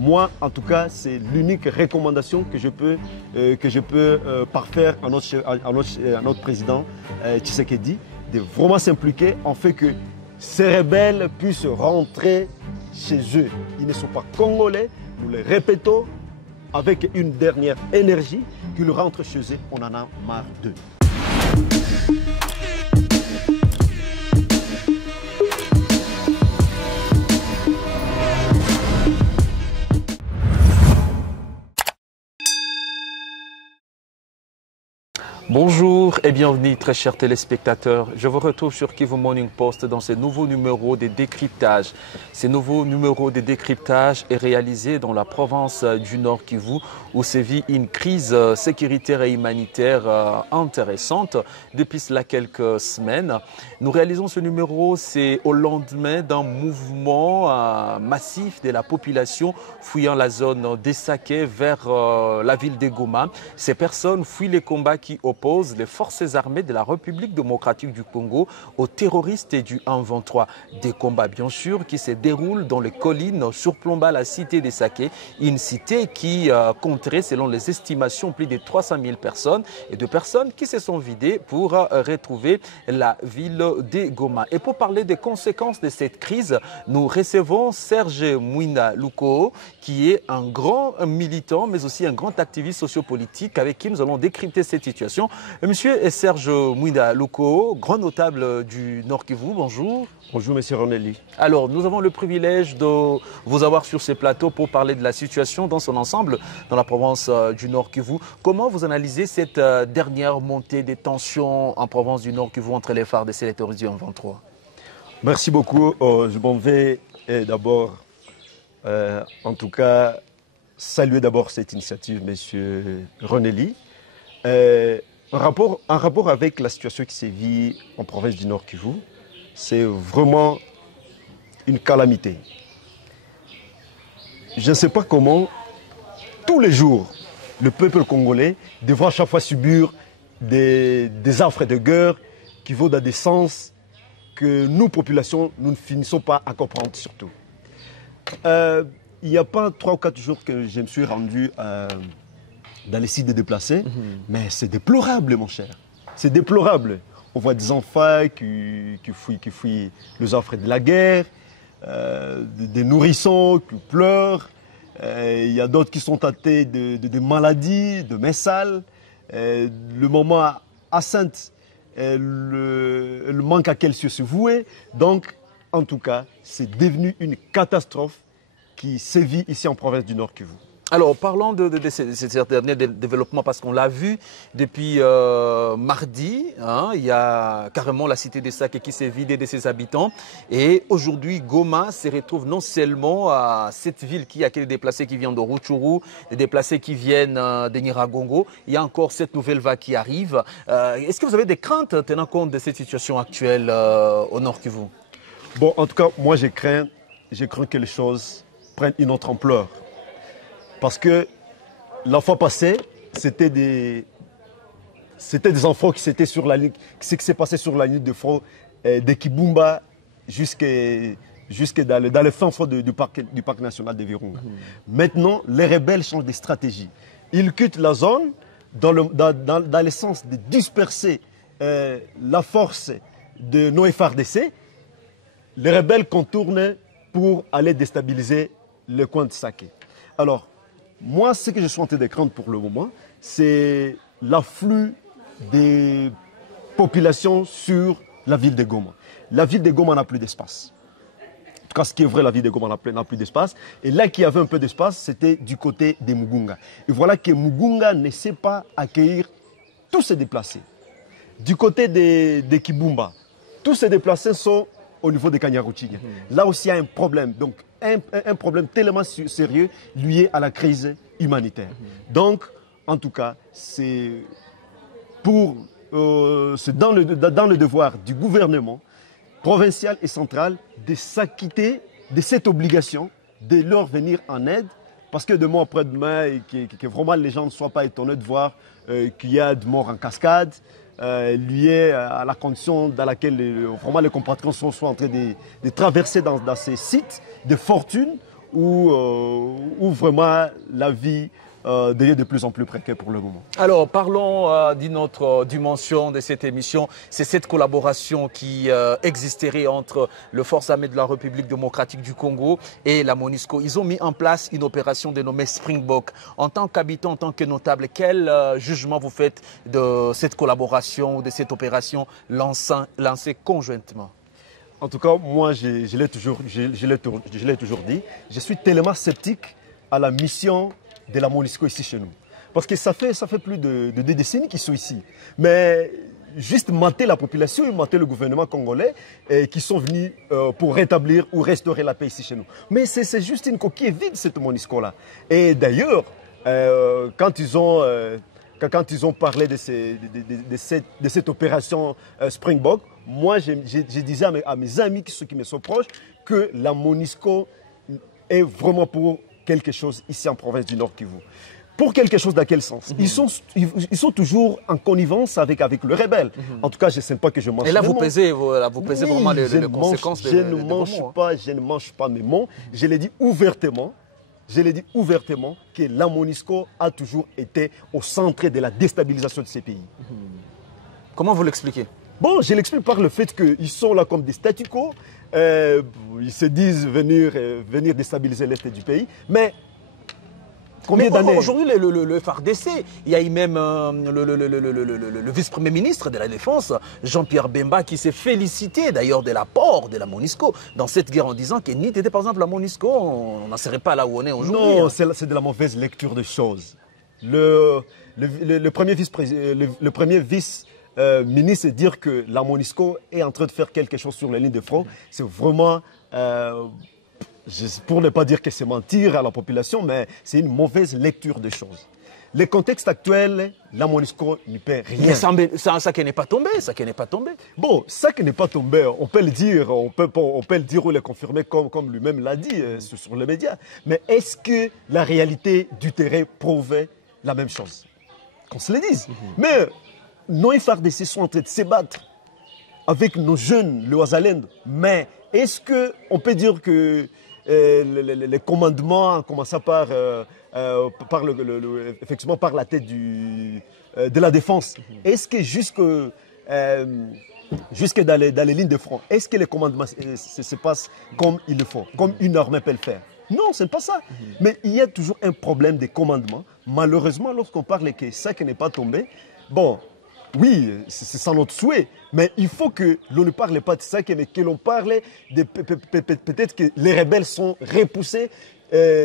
Moi, en tout cas, c'est l'unique recommandation que je peux parfaire à notre président Tshisekedi, de vraiment s'impliquer en fait que ces rebelles puissent rentrer chez eux. Ils ne sont pas congolais, nous le répétons, avec une dernière énergie, qu'ils rentrent chez eux, on en a marre d'eux. Bonjour et bienvenue très chers téléspectateurs. Je vous retrouve sur Kivu Morning Post dans ce nouveau numéro de décryptage. Ce nouveau numéro de décryptage est réalisé dans la province du Nord Kivu où sévit une crise sécuritaire et humanitaire intéressante depuis cela quelques semaines. Nous réalisons ce numéro, c'est au lendemain d'un mouvement massif de la population fuyant la zone d'Essaké vers la ville de Goma. Ces personnes fuient les combats qui opposent les forces armées de la République démocratique du Congo aux terroristes du M23. Des combats bien sûr qui se déroulent dans les collines surplombant la cité d'Essaké, une cité qui compterait selon les estimations plus de 300 000 personnes et de personnes qui se sont vidées pour retrouver la ville de Goma. Et pour parler des conséquences de cette crise, nous recevons Serge Mouina Luko qui est un grand militant mais aussi un grand activiste sociopolitique avec qui nous allons décrypter cette situation. Monsieur Serge Mouina Luko, grand notable du Nord Kivu, bonjour. Bonjour Monsieur Ronelli. Alors, nous avons le privilège de vous avoir sur ces plateaux pour parler de la situation dans son ensemble dans la province du Nord Kivu. Comment vous analysez cette dernière montée des tensions en province du Nord Kivu entre les FARDC et les terroristes du M23? Merci beaucoup. Je m'en vais d'abord, en tout cas, saluer d'abord cette initiative, Monsieur Ronelli. En rapport avec la situation qui sévit en province du Nord Kivu, c'est vraiment une calamité. Je ne sais pas comment, tous les jours, le peuple congolais devra à chaque fois subir des affres de guerre qui vont dans des sens que nous, populations, nous ne finissons pas à comprendre surtout. Il n'y a pas 3 ou 4 jours que je me suis rendu dans les sites de déplacés, mais c'est déplorable, mon cher. C'est déplorable. On voit des enfants qui fuient les affres de la guerre, des nourrissons qui pleurent. Il y a d'autres qui sont atteints de maladies, de messales. Le moment enceinte, le manque à quel se vouer. Donc, en tout cas, c'est devenu une catastrophe qui sévit ici en province du Nord Kivu. Alors, parlons de ces derniers développements, parce qu'on l'a vu depuis mardi, hein, il y a carrément la cité d'Essaké qui s'est vidée de ses habitants. Et aujourd'hui, Goma se retrouve non seulement à cette ville qui accueille des déplacés qui viennent de Rutshuru, des déplacés qui viennent de Nyiragongo. Il y a encore cette nouvelle vague qui arrive. Est-ce que vous avez des craintes tenant compte de cette situation actuelle au Nord Kivu? Bon, en tout cas, moi, je crains que les choses prennent une autre ampleur. Parce que la fois passée, c'était des enfants qui s'étaient sur la ligne, ce qui s'est passé sur la ligne de front de Kibumba jusqu'à dans le fin fond du parc national de Virunga. Maintenant, les rebelles changent de stratégie. Ils quittent la zone dans le sens de disperser la force de nos FARDC. Les rebelles contournent pour aller déstabiliser le coin de Saké. Alors, moi, ce que je suis en train de craindre pour le moment, c'est l'afflux des populations sur la ville de Goma. La ville de Goma n'a plus d'espace. En tout cas, ce qui est vrai, la ville de Goma n'a plus d'espace. Et là, qu'il y avait un peu d'espace, c'était du côté de Mugunga. Et voilà que Mugunga ne sait pas accueillir tous ces déplacés. Du côté de Kibumba, tous ces déplacés sont au niveau de Kanyaruchinya. Là aussi, il y a un problème. Donc, un problème tellement sérieux lié à la crise humanitaire. Donc, en tout cas, c'est dans le devoir du gouvernement provincial et central de s'acquitter de cette obligation de leur venir en aide, parce que demain après-demain, que vraiment les gens ne soient pas étonnés de voir qu'il y a de morts en cascade, liées à la condition dans laquelle vraiment les compatriotes sont en train de traverser dans ces sites de fortune où vraiment la vie devient de plus en plus précaire pour le moment. Alors, parlons d'une autre dimension de cette émission. C'est cette collaboration qui existerait entre les forces armées de la République démocratique du Congo et la MONUSCO. Ils ont mis en place une opération dénommée Springbok. En tant qu'habitant, en tant que notable, quel jugement vous faites de cette collaboration, de cette opération lancée conjointement? En tout cas, moi, je l'ai toujours dit, je suis tellement sceptique à la mission de la MONUSCO ici chez nous. Parce que ça fait plus de 2 décennies qu'ils sont ici. Mais juste mater la population et mater le gouvernement congolais qui sont venus pour rétablir ou restaurer la paix ici chez nous. Mais c'est juste une coquille vide, cette MONUSCO-là. Et d'ailleurs, quand ils ont parlé de cette opération Springbok, moi, je disais à mes amis, ceux qui me sont proches, que la MONUSCO est vraiment pour quelque chose ici en province du Nord Kivu. Pour quelque chose dans quel sens? Ils sont toujours en connivence avec le rebelle. En tout cas, je ne sais pas que je mange. Et là, vous pesez vraiment les conséquences je ne mange pas mes mots. Je l'ai dit ouvertement. Que la MONUSCO a toujours été au centre de la déstabilisation de ces pays. Comment vous l'expliquez? Bon, je l'explique par le fait qu'ils sont là comme des statu quo. Ils se disent venir déstabiliser l'Est du pays. Mais combien d'années? Aujourd'hui, le FARDC, il y a eu même le vice-premier ministre de la Défense, Jean-Pierre Bemba, qui s'est félicité d'ailleurs de l'apport de la MONUSCO dans cette guerre en disant que n'était par exemple la MONUSCO, on n'en serait pas là où on est aujourd'hui. Non, c'est de la mauvaise lecture des choses. Le premier vice-ministre dire que la MONUSCO est en train de faire quelque chose sur les lignes de front, c'est vraiment, pour ne pas dire que c'est mentir à la population, mais c'est une mauvaise lecture des choses. Le contexte actuel, la MONUSCO n'y peut rien. Mais ça qui n'est pas tombé, Bon, ça qui n'est pas tombé, on peut le dire, on peut le dire ou le confirmer comme lui-même l'a dit sur les médias. Mais est-ce que la réalité du terrain prouvait la même chose? Qu'on se le dise. Mais nos FARDC sont en train de se battre avec nos jeunes, le Ouazalend. Mais est-ce qu'on peut dire que les commandements, en commençant par effectivement par la tête de la défense, est-ce que jusque dans les lignes de front, est-ce que les commandements se passent comme il le faut, comme une armée peut le faire? Non, ce n'est pas ça. Mais il y a toujours un problème de commandement. Malheureusement, lorsqu'on parle que ça qui n'est pas tombé, bon, oui, c'est sans notre souhait, mais il faut que l'on ne parle pas de ça, mais que l'on parle de peut-être que les rebelles sont repoussés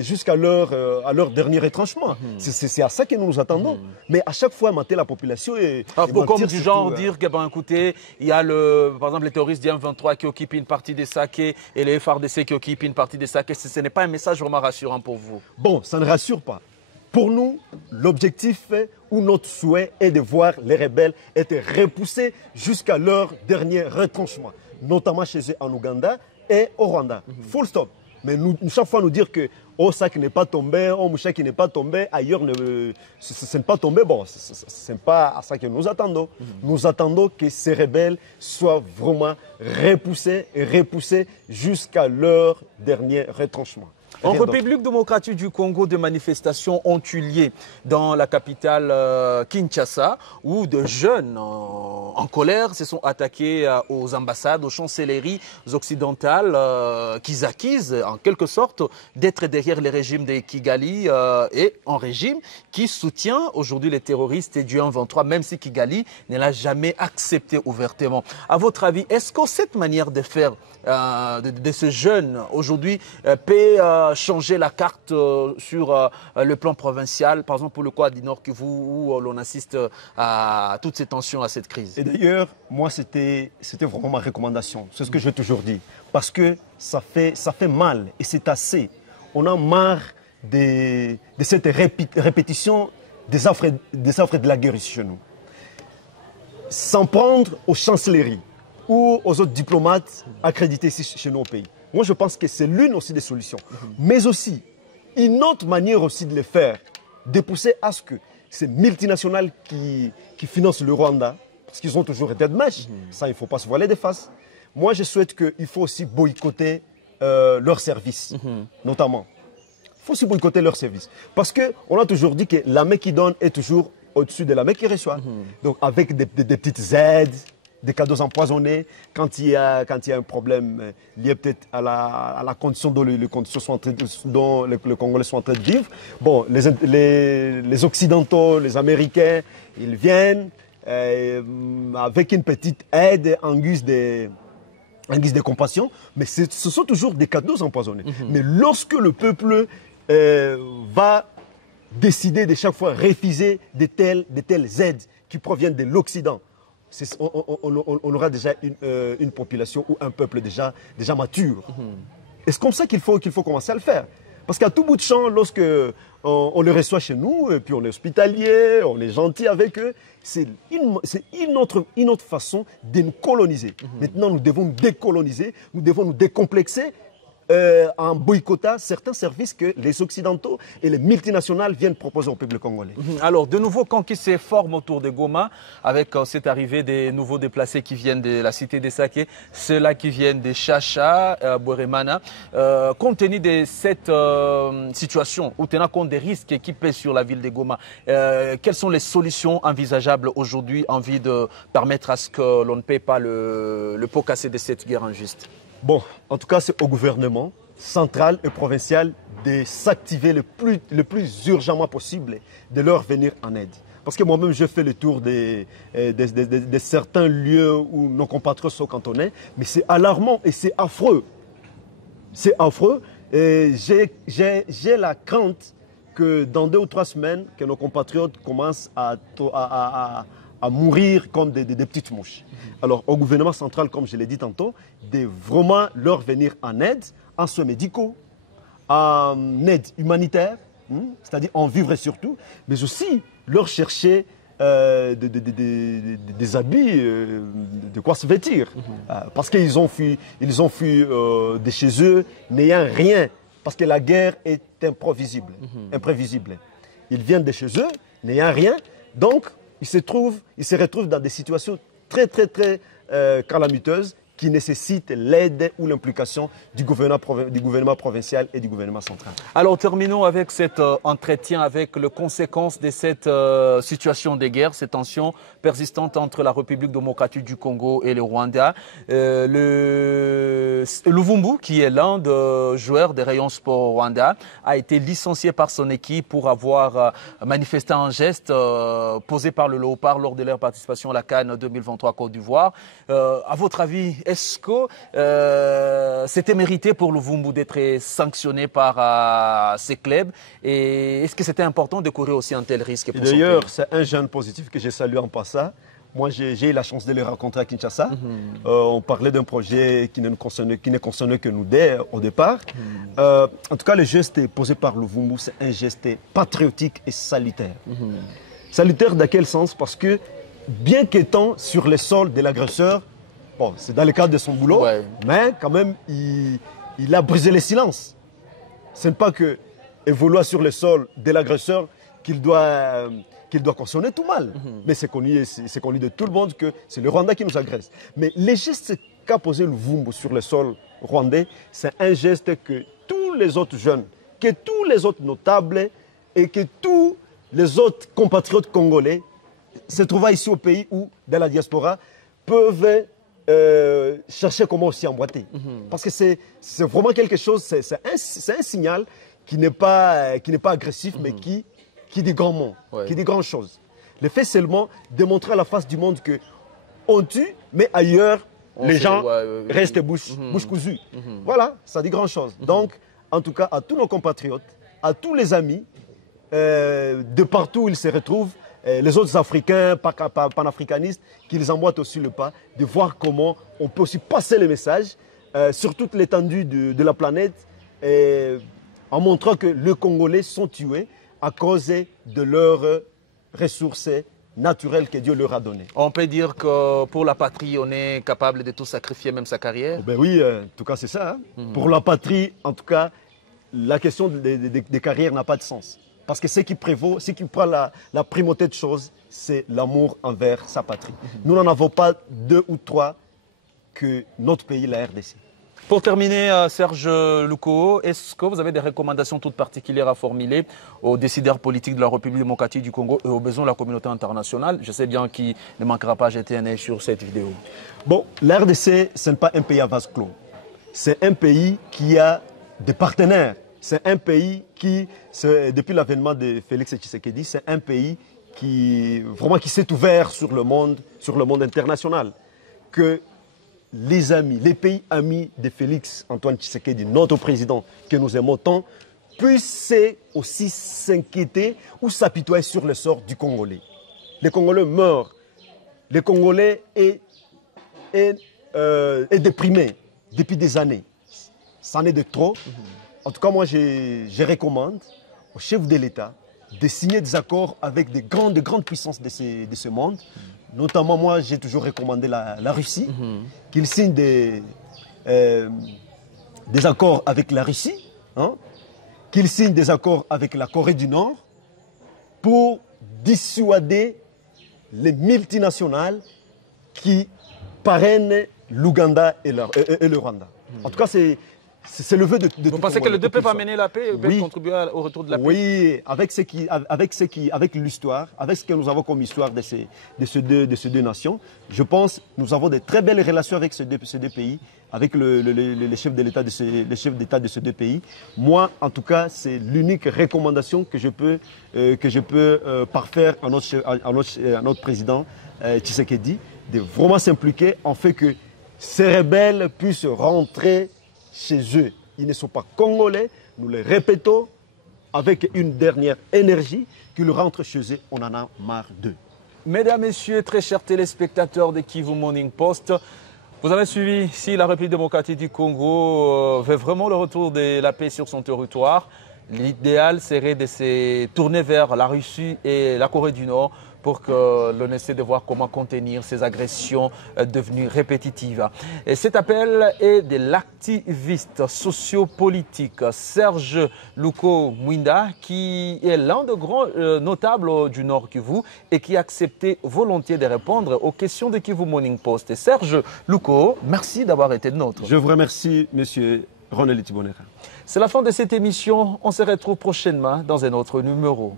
jusqu'à leur dernier retranchement. C'est à ça que nous nous attendons. Mais à chaque fois, mentir la population et comme du genre dire que, ben, écoutez, il y a par exemple les terroristes du M23 qui occupent une partie des Saké et les FARDC qui occupent une partie des Saké. Ce n'est pas un message vraiment rassurant pour vous? Bon, ça ne rassure pas. Pour nous, l'objectif ou notre souhait est de voir les rebelles être repoussés jusqu'à leur dernier retranchement, notamment chez eux en Ouganda et au Rwanda. Full stop. Mais chaque fois nous dire que ça qui n'est pas tombé, Moucha qui n'est pas tombé, ailleurs ce n'est pas tombé, bon, ce n'est pas à ça que nous attendons. Nous attendons que ces rebelles soient vraiment repoussés jusqu'à leur dernier retranchement. En République démocratique du Congo, des manifestations ont eu lieu dans la capitale Kinshasa, où de jeunes en colère se sont attaqués aux ambassades, aux chancelleries occidentales, qu'ils accusent en quelque sorte d'être derrière le régime de Kigali et un régime qui soutient aujourd'hui les terroristes du M23, même si Kigali ne l'a jamais accepté ouvertement. À votre avis, est-ce que cette manière de faire de ces jeunes aujourd'hui peut changer la carte sur le plan provincial, par exemple pour le cas du Nord Kivu, où l'on assiste à toutes ces tensions, à cette crise? Et d'ailleurs, moi, c'était vraiment ma recommandation. C'est ce que j'ai toujours dit. Parce que ça fait mal et c'est assez. On a marre de cette répétition des affres de la guerre ici chez nous. S'en prendre aux chancelleries ou aux autres diplomates accrédités ici chez nous au pays. Moi, je pense que c'est l'une aussi des solutions. Mais aussi, une autre manière aussi de le faire, de pousser à ce que ces multinationales qui financent le Rwanda, parce qu'ils ont toujours été de mèche, ça, il ne faut pas se voiler des faces. Moi, je souhaite qu'il faut aussi boycotter leurs services, notamment. Il faut aussi boycotter leurs services. Parce qu'on a toujours dit que la main qui donne est toujours au-dessus de la main qui reçoit. Donc avec des petites aides, des cadeaux empoisonnés, quand il y a un problème lié peut-être à la condition dont les Congolais sont en train de vivre. Bon, les Occidentaux, les Américains, ils viennent avec une petite aide en guise de compassion, mais ce sont toujours des cadeaux empoisonnés. Mais lorsque le peuple va décider de chaque fois refuser de telles aides qui proviennent de l'Occident, on aura déjà une population ou un peuple déjà mature. Et c'est comme ça qu'il faut commencer à le faire. Parce qu'à tout bout de champ, lorsque on les reçoit chez nous, et puis on est hospitalier, on est gentil avec eux, c'est une autre façon de nous coloniser. Maintenant, nous devons nous décoloniser, nous devons nous décomplexer en boycottant certains services que les Occidentaux et les multinationales viennent proposer au peuple congolais. Alors, de nouveaux camps qui se forment autour de Goma, avec cette arrivée des nouveaux déplacés qui viennent de la cité des Saké, ceux-là qui viennent des Chacha, Bweremana. Compte tenu de cette situation, ou tenant compte des risques qui pèsent sur la ville de Goma, quelles sont les solutions envisageables aujourd'hui en vue de permettre à ce que l'on ne paie pas le pot cassé de cette guerre injuste? Bon, en tout cas, c'est au gouvernement central et provincial de s'activer le plus urgemment possible, de leur venir en aide. Parce que moi-même, je fais le tour de certains lieux où nos compatriotes sont cantonnés, mais c'est alarmant et c'est affreux. C'est affreux. Et j'ai la crainte que dans 2 ou 3 semaines, que nos compatriotes commencent à mourir comme des petites mouches. Alors, au gouvernement central, comme je l'ai dit tantôt, de vraiment leur venir en aide, en soins médicaux, en aide humanitaire, c'est-à-dire en vivre surtout, mais aussi leur chercher des habits, de quoi se vêtir. Parce qu'ils ont fui de chez eux, n'ayant rien, parce que la guerre est imprévisible. Ils viennent de chez eux, n'ayant rien, donc ils se retrouvent dans des situations très calamiteuses qui nécessitent l'aide ou l'implication du gouvernement provincial et du gouvernement central. Alors terminons avec cet entretien, avec les conséquences de cette situation de guerre, cette tension persistante entre la République démocratique du Congo et le Rwanda. Le Luvumbu, qui est l'un des joueurs des rayons sport Rwanda, a été licencié par son équipe pour avoir manifesté un geste posé par le Léopard lors de leur participation à la CAN 2023 Côte d'Ivoire. À votre avis, est-ce que c'était mérité pour le Luvumbu d'être sanctionné par ces clubs? Et est-ce que c'était important de courir aussi un tel risque pour son pays? D'ailleurs, c'est un jeune positif que j'ai salué en passant. Moi, j'ai eu la chance de le rencontrer à Kinshasa. On parlait d'un projet qui ne concernait que nous deux au départ. En tout cas, le geste posé par le Luvumbu, c'est un geste patriotique et salutaire. Salutaire dans quel sens? Parce que, bien qu'étant sur le sol de l'agresseur, bon, c'est dans le cadre de son boulot, mais quand même, il a brisé le silence. Ce n'est pas que évoluant sur le sol de l'agresseur qu'il doit cautionner tout mal. Mais c'est connu de tout le monde que c'est le Rwanda qui nous agresse. Mais les gestes qu'a posé le Luvumbu sur le sol rwandais, c'est un geste que tous les autres jeunes, que tous les autres notables et que tous les autres compatriotes congolais se trouvent ici au pays ou dans la diaspora peuvent chercher comment aussi emboîter. Parce que c'est vraiment quelque chose, c'est un signal qui n'est pas agressif, mais qui dit grand mot, qui dit grand chose. Le fait seulement de montrer à la face du monde qu'on tue, mais ailleurs, les gens restent bouche cousue. Voilà, ça dit grand chose. Donc, en tout cas, à tous nos compatriotes, à tous les amis, de partout où ils se retrouvent, les autres Africains, panafricanistes, qu'ils emboîtent aussi le pas, de voir comment on peut aussi passer le message sur toute l'étendue de la planète, en montrant que les Congolais sont tués à cause de leurs ressources naturelles que Dieu leur a données. On peut dire que pour la patrie, on est capable de tout sacrifier, même sa carrière? Ben oui, en tout cas c'est ça. Pour la patrie, en tout cas, la question des carrières n'a pas de sens. Parce que ce qui prévaut, ce qui prend la primauté de choses, c'est l'amour envers sa patrie. Nous n'en avons pas 2 ou 3 que notre pays, la RDC. Pour terminer, Serge Louko, est-ce que vous avez des recommandations toutes particulières à formuler aux décideurs politiques de la République démocratique du Congo et aux besoins de la communauté internationale? Je sais bien qu'il ne manquera pas jeter un œil sur cette vidéo. Bon, la RDC, ce n'est pas un pays à vase clos. C'est un pays qui a des partenaires. C'est un pays qui, depuis l'avènement de Félix Tshisekedi, c'est un pays qui s'est ouvert sur le monde international. Que les amis, les pays amis de Félix Antoine Tshisekedi, notre président que nous aimons tant, puissent aussi s'inquiéter ou s'apitoyer sur le sort du Congolais. Les Congolais meurent. Les Congolais est déprimé depuis des années. C'en est de trop. En tout cas, moi, je recommande au chef de l'État de signer des accords avec de grandes puissances de ce monde. Notamment, moi, j'ai toujours recommandé la Russie, qu'il signe des accords avec la Russie, hein, qu'il signe des accords avec la Corée du Nord pour dissuader les multinationales qui parrainent l'Ouganda et le Rwanda. En tout cas, c'est le vœu de Vous pensez que les deux peuvent amener la paix et peuvent contribuer au retour de la paix? Oui, avec l'histoire, avec ce que nous avons comme histoire de ces deux nations, je pense que nous avons de très belles relations avec ces deux pays, avec les chefs de l'État de ces deux pays. Moi, en tout cas, c'est l'unique recommandation que je peux parfaire à notre président Tshisekedi, de vraiment s'impliquer en fait que ces rebelles puissent rentrer chez eux. Ils ne sont pas congolais, nous le répétons, avec une dernière énergie, qu'ils rentrent chez eux, on en a marre d'eux. Mesdames, Messieurs, très chers téléspectateurs de Kivu Morning Post, vous avez suivi si la République démocratique du Congo veut vraiment le retour de la paix sur son territoire. L'idéal serait de se tourner vers la Russie et la Corée du Nord pour que l'on essaie de voir comment contenir ces agressions devenues répétitives. Et cet appel est de l'activiste sociopolitique Serge Louko Mwinda, qui est l'un des grands notables du Nord Kivu et qui a accepté volontiers de répondre aux questions de Kivu Morning Post. Et Serge Louko, merci d'avoir été de nôtre. Je vous remercie, monsieur Ronel Tibonera. C'est la fin de cette émission. On se retrouve prochainement dans un autre numéro.